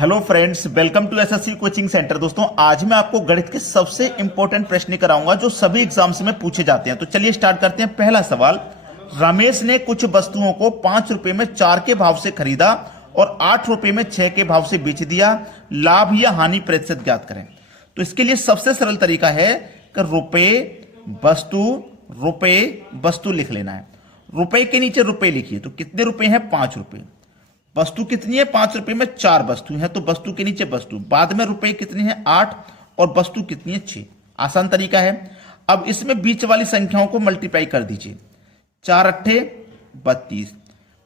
Hello friends, welcome to SSC coaching centre. दोस्तों, आज मैं आपको गणित के सबसे इंपॉर्टेंट प्रश्न कराऊंगा जो सभी एग्जाम्स में पूछे जाते हैं। तो चलिए स्टार्ट करते हैं। पहला सवाल, रमेश ने कुछ वस्तुओं को 5 रुपए में 4 के भाव से खरीदा और 8 रुपए में 6 के भाव से बेच दिया। लाभ या हानि प्रतिशत ज्ञात करें। तो इसके लिए सबसे सरल तरीका है कि रुपए वस्तु लिख लेना है। रुपए के नीचे रुपए लिखिए। तो कितने रुपए हैं? 5 रुपए। वस्तु कितनी है? 5 रुपए में 4 वस्तु है, तो वस्तु के नीचे वस्तु। बाद में रुपए कितनी है? 8। और वस्तु कितनी है? 6। आसान तरीका है। अब इसमें बीच वाली संख्याओं को मल्टीप्लाई कर दीजिए। 4 अट्ठे 32।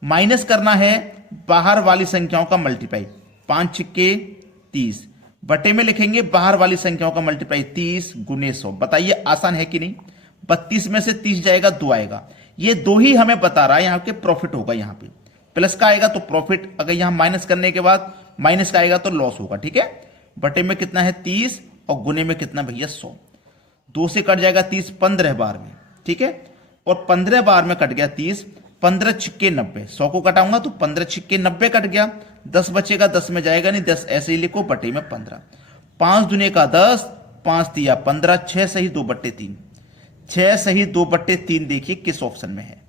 माइनस करना है बाहर वाली संख्याओं का मल्टीप्लाई। 5 छिक्के 30। बटे में लिखेंगे बाहर वाली संख्याओं का मल्टीप्लाई। 30 गुने 100। बताइए आसान है कि नहीं? 32 में से 30 जाएगा, 2 आएगा। ये 2 ही हमें बता रहा है यहाँ के प्रॉफिट होगा। यहाँ पे प्लस का आएगा तो प्रॉफिट, अगर यहां माइनस करने के बाद माइनस का आएगा तो लॉस होगा। ठीक है। बटे में कितना है? 30 और गुने में कितना भैया? 100। 2 से कट जाएगा 30 15 बार में। ठीक है। और 15 बार में कट गया 30। 15 छिक्के 90। 100 को कटाऊंगा तो 15 छिक्के 90 कट गया। 10 बचेगा, 10 में जाएगा नहीं, 10 ऐसे ही लिखो। बटे में 15। 5 दुने का 10, 5 दिया 15। 6 सही 2/3। 6 सही 2/3 देखिए किस ऑप्शन में है।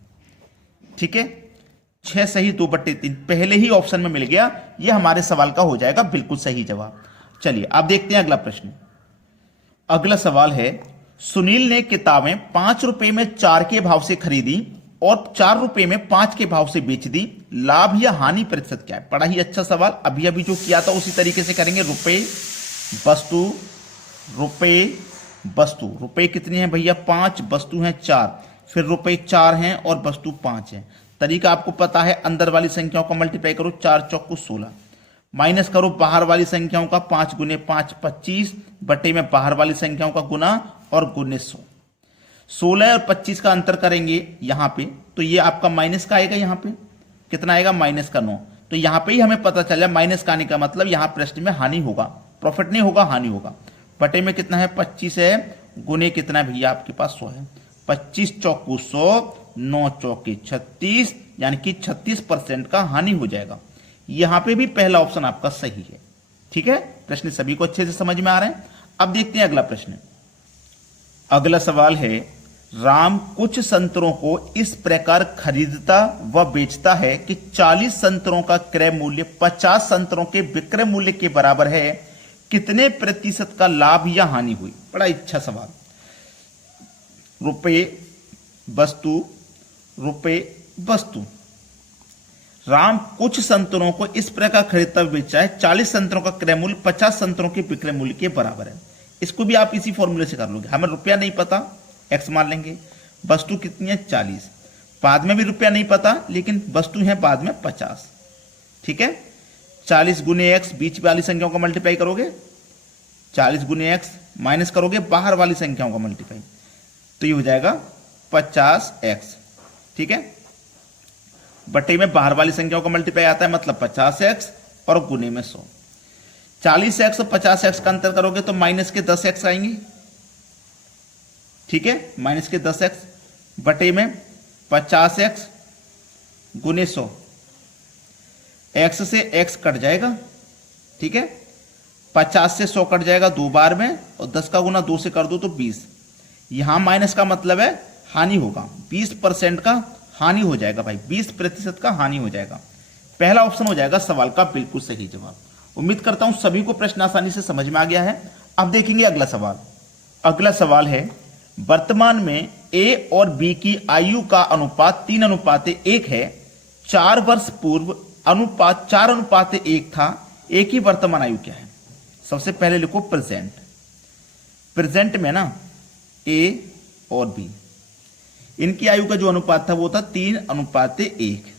ठीक है। 6 सही 2/3 पहले ही ऑप्शन में मिल गया। यह हमारे सवाल का हो जाएगा बिल्कुल सही जवाब। चलिए अब देखते हैं अगला प्रश्न। अगला सवाल है, सुनील ने किताबें 5 रुपए में 4 के भाव से खरीदी और 4 रुपए में 5 के भाव से बेच दी। लाभ या हानि प्रतिशत क्या है? बड़ा ही अच्छा सवाल। अभी अभी जो किया था उसी तरीके से करेंगे। रुपए वस्तु। रुपए कितनी है भैया? 5। वस्तु है 4। फिर रुपए 4 हैं और वस्तु 5 है। तरीका आपको पता है, अंदर वाली संख्याओं का मल्टीप्लाई करो। 4 चौको 16। माइनस करो बाहर वाली संख्याओं का। 5 गुने 5 25। बटे में बाहर वाली संख्याओं का गुना और गुने 100। 16 और 25 का अंतर करेंगे यहां पे, तो ये आपका माइनस का आएगा। यहां पे कितना आएगा? माइनस का 9। तो यहां पे ही हमें पता चला माइनस का आने का मतलब यहां प्रश्न में हानि होगा, प्रॉफिट नहीं होगा, हानि होगा। बटे में कितना है? 25 है। गुने कितना है भैया? आपके पास 100 है। 25 चौको 100, 9 चौके 36, यानी कि 36% का हानि हो जाएगा। यहां पे भी पहला ऑप्शन आपका सही है। ठीक है। प्रश्न सभी को अच्छे से समझ में आ रहे हैं। अब देखते हैं अगला प्रश्न। अगला सवाल है, राम कुछ संतरों को इस प्रकार खरीदता व बेचता है कि 40 संतरों का क्रय मूल्य 50 संतरों के विक्रय मूल्य के बराबर है। कितने प्रतिशत का लाभ या हानि हुई? बड़ा अच्छा सवाल। रुपए वस्तु। राम कुछ संतरों को इस प्रकार खरीदता बेचा है। 40 संतरों का क्रय मूल्य 50 संतरों के विक्रय मूल्य के बराबर है। इसको भी आप इसी फॉर्मूले से कर लोगे। हमें रुपया नहीं पता, एक्स मान लेंगे। वस्तु कितनी है? 40। बाद में भी रुपया नहीं पता, लेकिन वस्तु है बाद में 50। ठीक है। 40 गुने एक्स, बीच वाली संख्याओं का मल्टीप्लाई करोगे। 40 गुने एक्स माइनस करोगे बाहर वाली संख्याओं का मल्टीप्लाई, तो ये हो जाएगा 50x। ठीक है। बटे में बाहर वाली संख्याओं का मल्टीप्लाई आता है, मतलब 50x और गुने में 100। 40x और 50x का अंतर करोगे तो माइनस के 10x आएंगे। ठीक है। माइनस के 10x बटे में 50x गुने 100। x से x कट जाएगा। ठीक है। 50 से 100 कट जाएगा 2 बार में, और 10 का गुना 2 से कर दो तो 20। यहां माइनस का मतलब है हानि होगा। 20% का हानि हो जाएगा भाई। 20% का हानि हो जाएगा। पहला ऑप्शन हो जाएगा सवाल का बिल्कुल सही जवाब। उम्मीद करता हूं सभी को प्रश्न आसानी से समझ में आ गया है। अब देखेंगे अगला सवाल। अगला सवाल है, वर्तमान में ए और बी की आयु का अनुपात 3:1 है। 4 वर्ष पूर्व अनुपात 4:1 था। ए की वर्तमान आयु क्या है? सबसे पहले लिखो प्रेजेंट में ना ए और बी, इनकी आयु का जो अनुपात था वो था 3:1।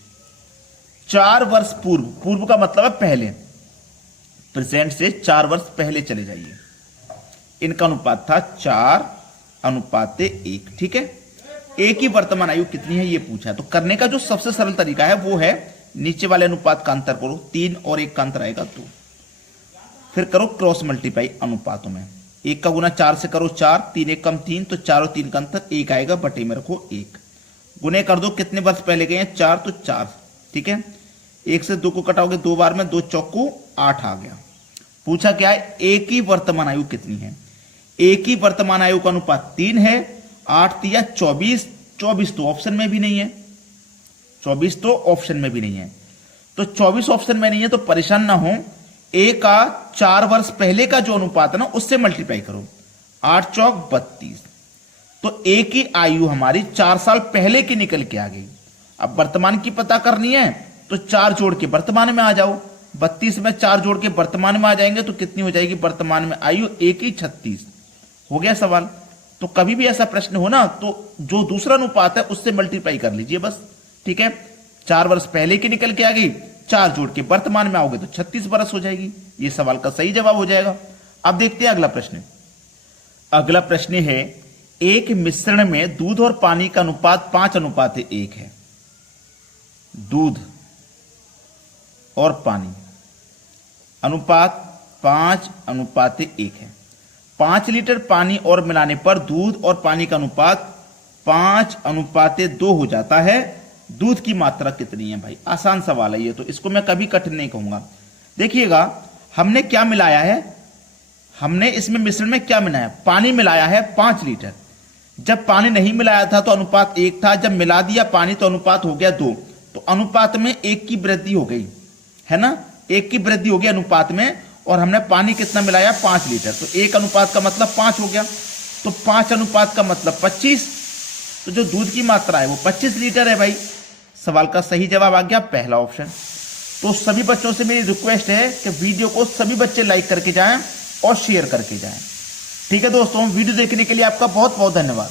4 वर्ष पूर्व का मतलब है पहले। प्रेजेंट से 4 वर्ष पहले चले जाइए। इनका अनुपात था 4:1। ठीक है। ए की वर्तमान आयु कितनी है ये पूछा है। तो करने का जो सबसे सरल तरीका है वो है नीचे वाले अनुपात का अंतर करो। 3 और 1 का अंतर आएगा 2। फिर करो क्रॉस मल्टीप्लाई अनुपातों में। 1 का गुना 4 से करो 4, 3 1 कम 3, तो 4 और 3 का अंतर 1 आएगा। बटे में रखो 1। गुने कर दो, कितने वर्ष पहले गए हैं? 4, तो 4। ठीक है। 1 से 2 को कटाओगे 2 बार में, 2 चौको 8 आ गया। पूछा क्या है, ए की वर्तमान आयु कितनी है। ए की वर्तमान आयु का अनुपात 3 है, 8 तिया 24, 24 तो ऑप्शन में भी नहीं है, 24 तो ऑप्शन में भी नहीं है, तो 24 ऑप्शन में नहीं है तो परेशान ना हो। ए का 4 वर्ष पहले का जो अनुपात है ना उससे मल्टीप्लाई करो, 8 चौक 32, तो ए की आयु हमारी 4 साल पहले की निकल के आ गई। अब वर्तमान की पता करनी है तो 4 जोड़ के वर्तमान में आ जाओ, 32 में 4 जोड़ के वर्तमान में आ जाएंगे तो कितनी हो जाएगी वर्तमान में आयु, ए की 36। हो गया सवाल। तो कभी भी ऐसा प्रश्न हो ना तो जो दूसरा अनुपात है उससे मल्टीप्लाई कर लीजिए बस, ठीक है। 4 वर्ष पहले की निकल के आ गई, 4 जोड़ के वर्तमान में आओगे तो 36 वर्ष हो जाएगी। ये सवाल का सही जवाब हो जाएगा। अब देखते हैं अगला प्रश्न। अगला प्रश्न है, एक मिश्रण में दूध और पानी का अनुपात 5:1 है। दूध और पानी अनुपात 5:1 है। 5 लीटर पानी और मिलाने पर दूध और पानी का अनुपात 5:2 हो जाता है। दूध की मात्रा कितनी है भाई? आसान सवाल है ये, तो इसको मैं कभी कठिन नहीं कहूंगा। देखिएगा, हमने क्या मिलाया है, हमने इसमें मिश्रण में क्या मिलाया है, पानी मिलाया है 5 लीटर। जब पानी नहीं मिलाया था तो अनुपात 1 था, जब मिला दिया पानी तो अनुपात हो गया 2, तो अनुपात में 1 की वृद्धि हो गई है ना, 1 की वृद्धि हो गई अनुपात में। और हमने पानी कितना मिलाया, 5 लीटर, तो 1 अनुपात का मतलब 5 हो गया, तो 5 अनुपात का मतलब 25, तो जो दूध की मात्रा है वो 25 लीटर है भाई। सवाल का सही जवाब आ गया पहला ऑप्शन। तो सभी बच्चों से मेरी रिक्वेस्ट है कि वीडियो को सभी बच्चे लाइक करके जाएं और शेयर करके जाएं। ठीक है दोस्तों, वीडियो देखने के लिए आपका बहुत बहुत धन्यवाद।